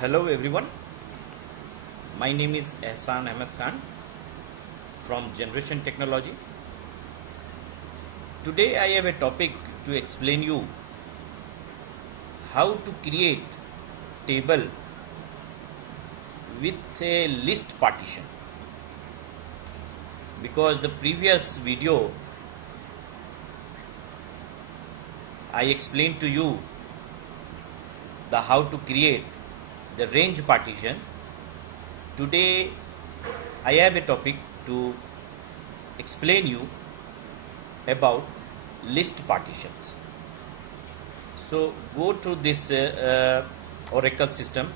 Hello everyone, my name is Ehsan Ahmed Khan from Generation Technology. Today I have a topic to explain you how to create table with a list partition, because the previous video I explained to you the how to create the range partition. Today I have a topic to explain you about list partitions. So go to this Oracle system.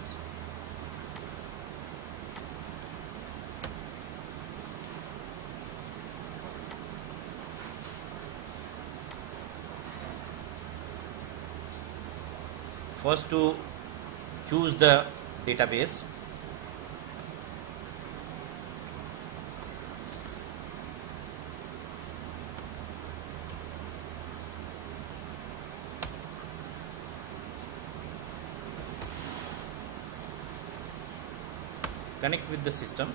First to choose the database. Connect with the system.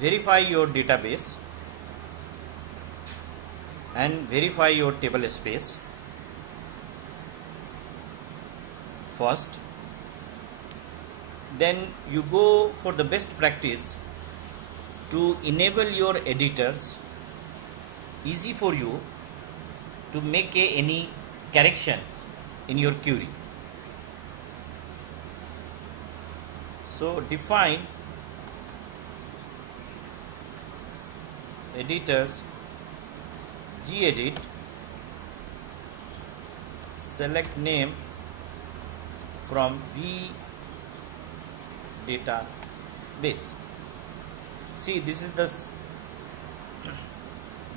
Verify your database and verify your table space first. Then you go for the best practice to enable your editors easy for you to make any correction in your query. So define editors gedit, select name from vdatabase. See, this is the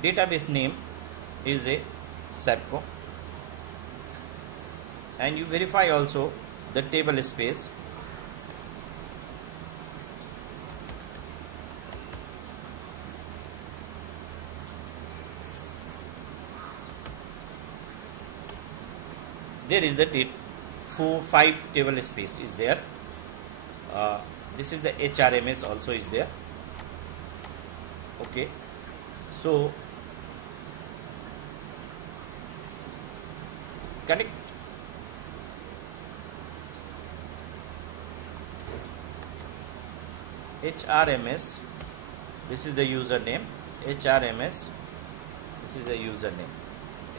database name is a SAPCO, and you verify also the table space. There is the 5 table space is there. This is the HRMS also is there. Okay, so connect HRMS. This is the username. HRMS. This is the username.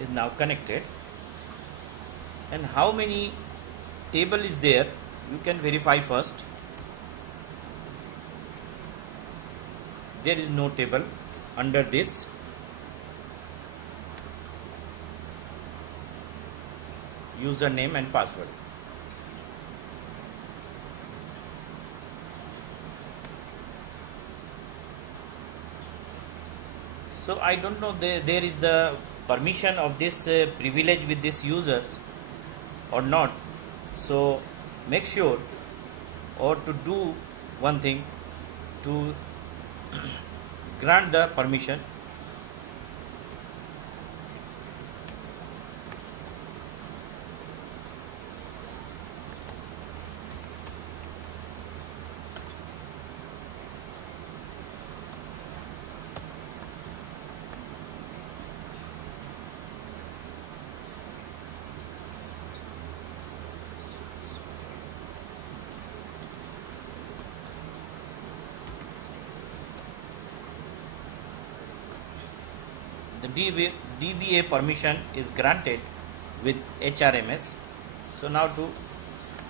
Is now connected. And how many table is there, you can verify first. There is no table under this. Username and password. So I don't know there is the permission of this privilege with this user or not. So make sure or to do one thing to grant the permission. The DBA permission is granted with HRMS. So now to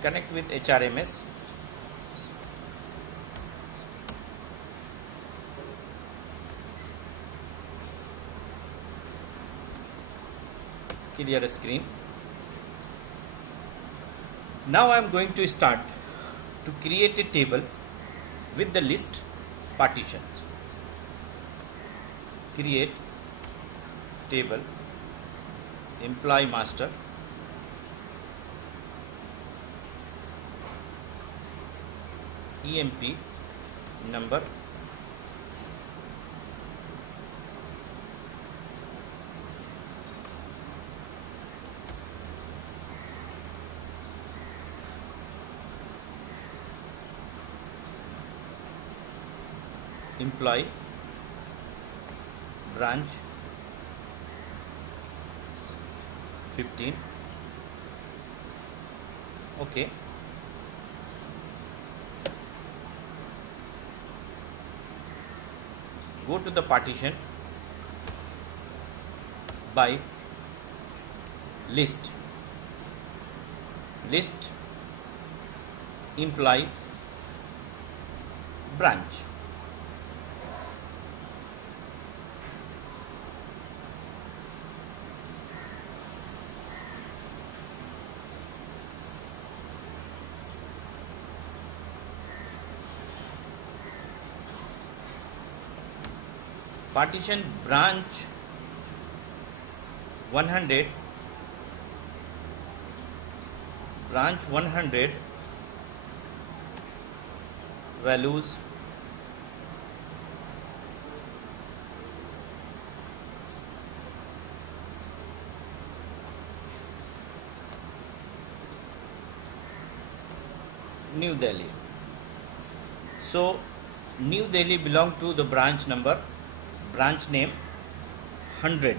connect with HRMS, clear a screen. Now I am going to start to create a table with the list partitions. Create table employee master, EMP number, employee, branch 15. Okay. Go to the partition by list, employee, branch. Partition branch 100, values New Delhi. So New Delhi belong to the branch number, branch name 100.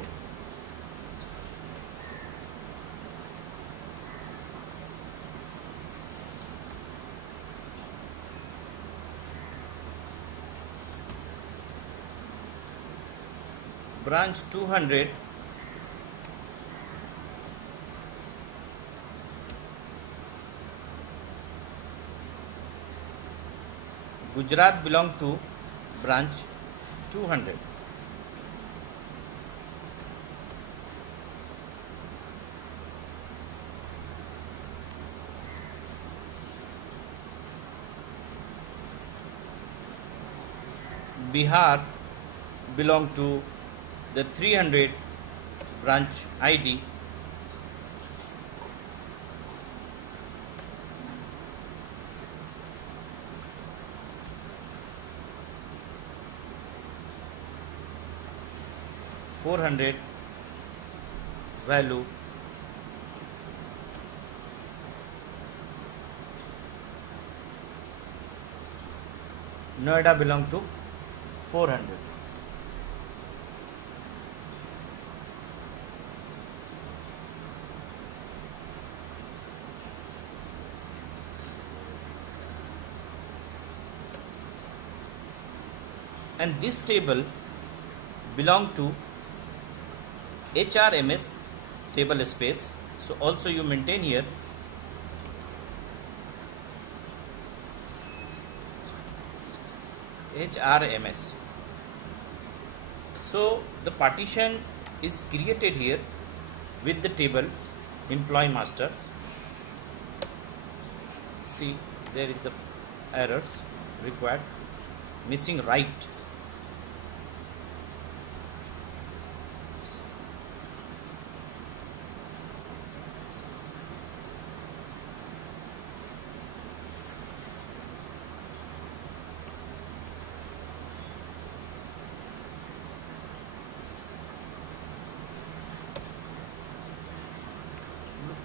Branch 200, Gujarat belong to branch 200. Bihar belong to the 300 branch ID, (400) value Noida belong to 400. And this table belong to HRMS table space. So also you maintain here HRMS. So the partition is created here with the table employee master. See, there is the errors required, missing right.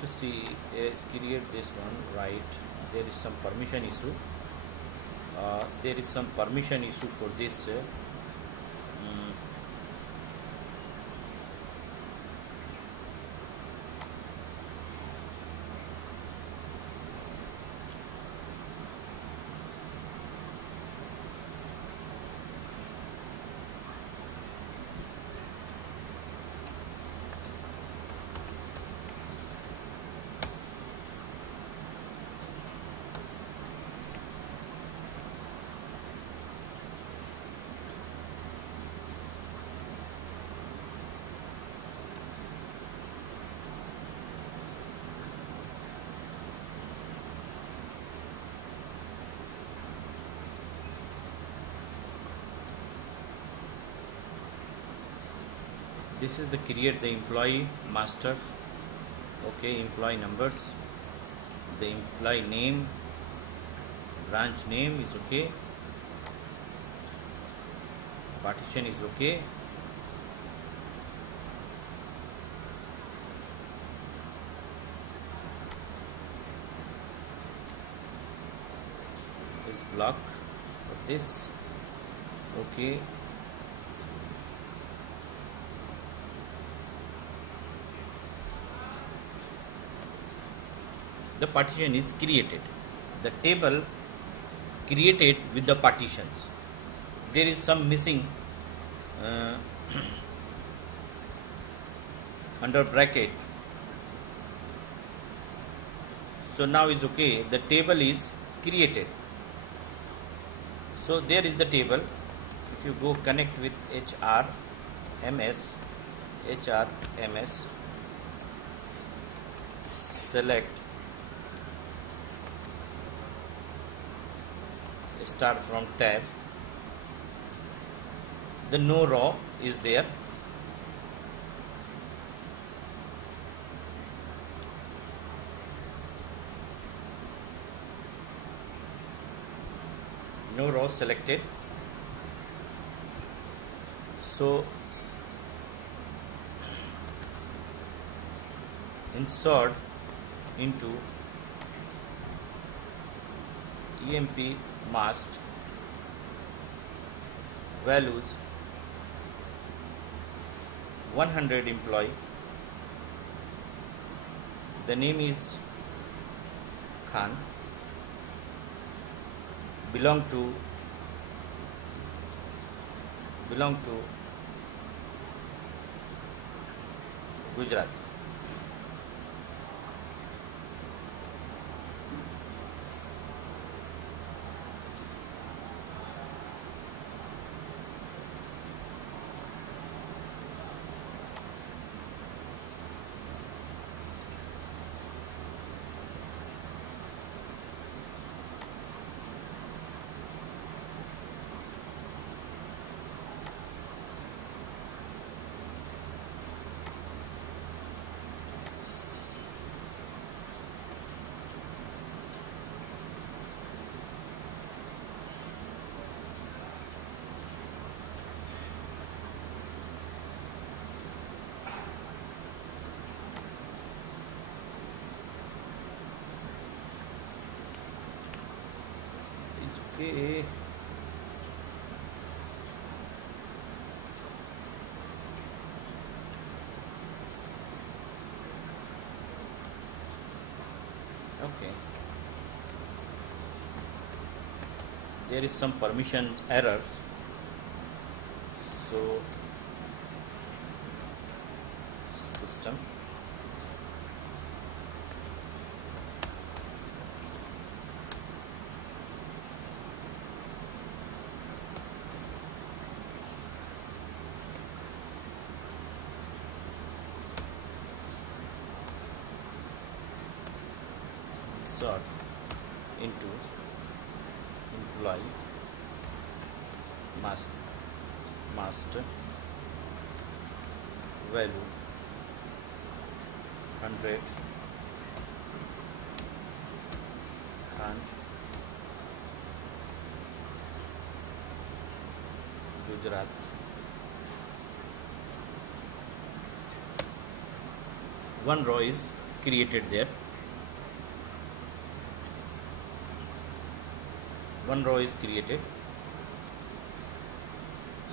To see create this one, right? There is some permission issue. For this. this is the create the employee master. Okay, employee numbers, the employee name, branch name is okay, partition is okay. This block of this, okay. The partition is created, the table created with the partitions. There is some missing under bracket, so now is okay, the table is created. So there is the table. If you go connect with HRMS, select start from tab, the no row is there. No row selected. So insert into EMP mask values 100 employee, the name is Khan, belong to Gujarat. Okay. Okay. There is some permission error. So system. Sort into employee master value 100 Khan, Gujarat. One row is created there. One row is created.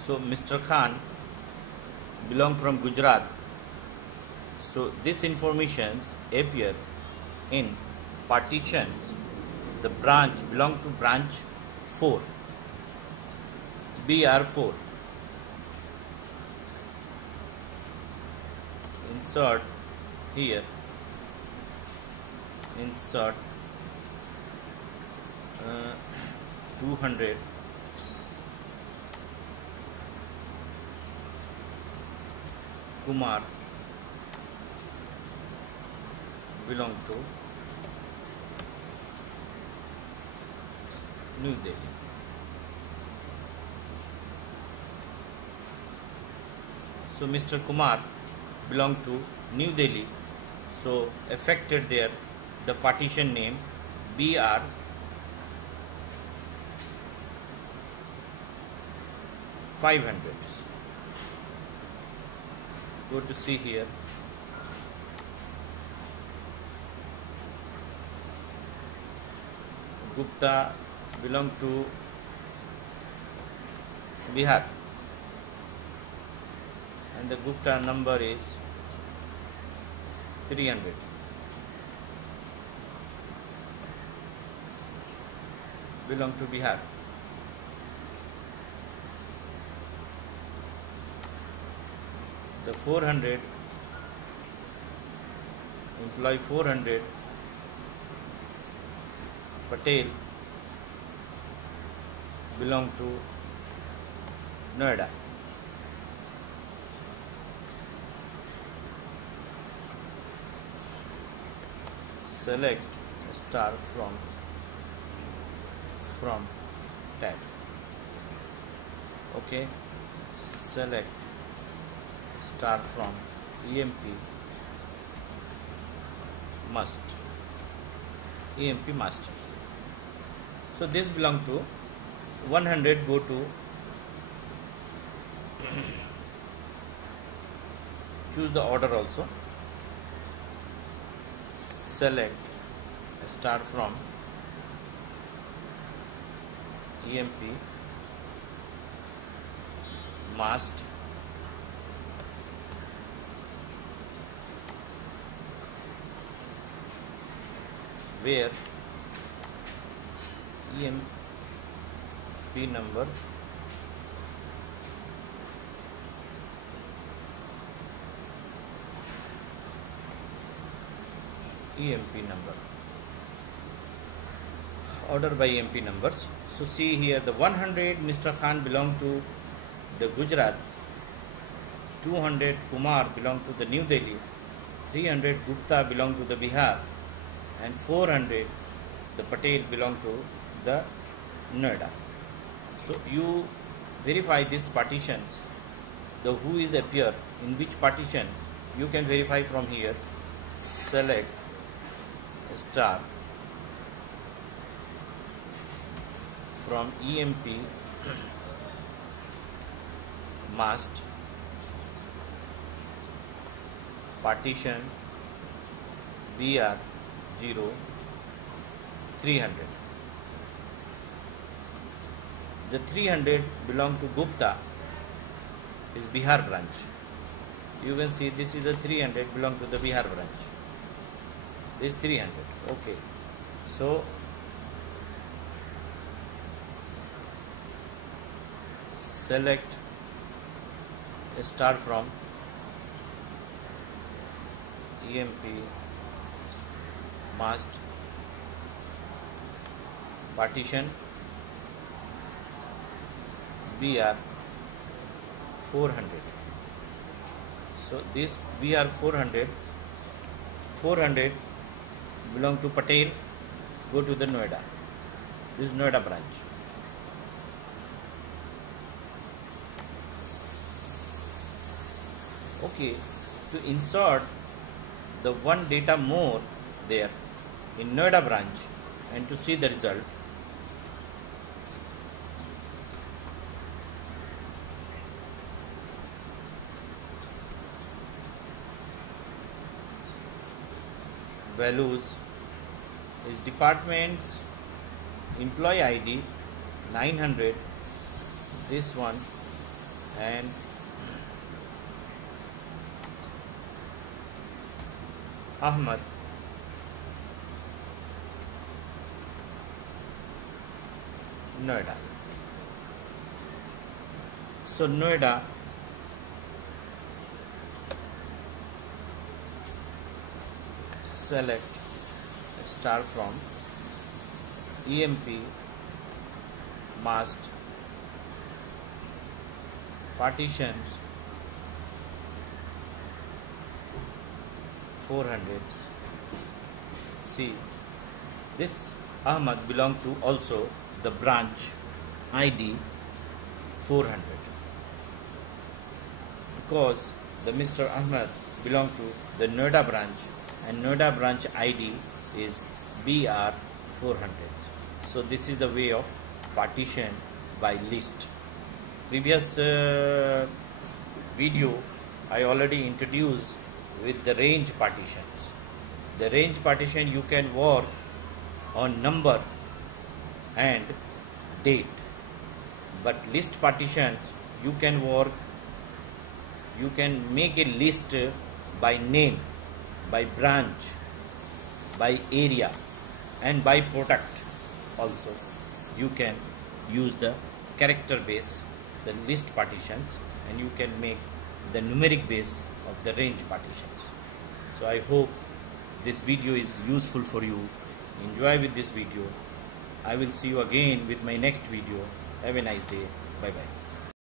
So Mr. Khan belong from Gujarat. So this information appear in partition. The branch belong to branch 4, BR4. Insert here. Insert 200 Kumar belong to New Delhi. So Mr. Kumar belonged to New Delhi. So affected there the partition name BR 500. Go to see here. Gupta belonged to Bihar, and the Gupta number is 300. Belong to Bihar. The 400, employee 400, Patel, belong to Noida. Select a star from tag. Okay, select star from EMP EMP master. So this belong to 100. Go to choose the order also. Select a star from EMP mast where EMP number order by EMP numbers. So see here, the 100 Mr. Khan belong to the Gujarat, 200 Kumar belong to the New Delhi, 300 Gupta belong to the Bihar, and 400 the Patel belong to the Noida. So you verify these partitions, the who is appear in which partition you can verify from here. Select star from EMP mast partition BR 0 300. The 300 belong to Gupta, is Bihar branch. You can see this is the 300 belong to the Bihar branch. This 300. Okay. So select a star from EMP mast partition BR 400. So this BR 400 belong to Patel. Go to the Noida. This is Noida branch. Okay, to insert the one data more there in Noida branch and to see the result, values is departments employee ID 900, this one, and Ahmad Noida. So Noida select a star from EMP mast partitions 400. See, this Ahmad belong to also the branch ID 400. because the Mr. Ahmed belong to the Noida branch, and Noida branch ID is BR400. So this is the way of partition by list. Previous video I already introduced with the range partitions. The range partition you can work on number and date, but list partitions you can make a list by name, by branch, by area, and by product. Also you can use the character base, the list partitions, and you can make the numeric base of the range partitions. So I hope this video is useful for you. Enjoy with this video. I will see you again with my next video. Have a nice day. Bye bye.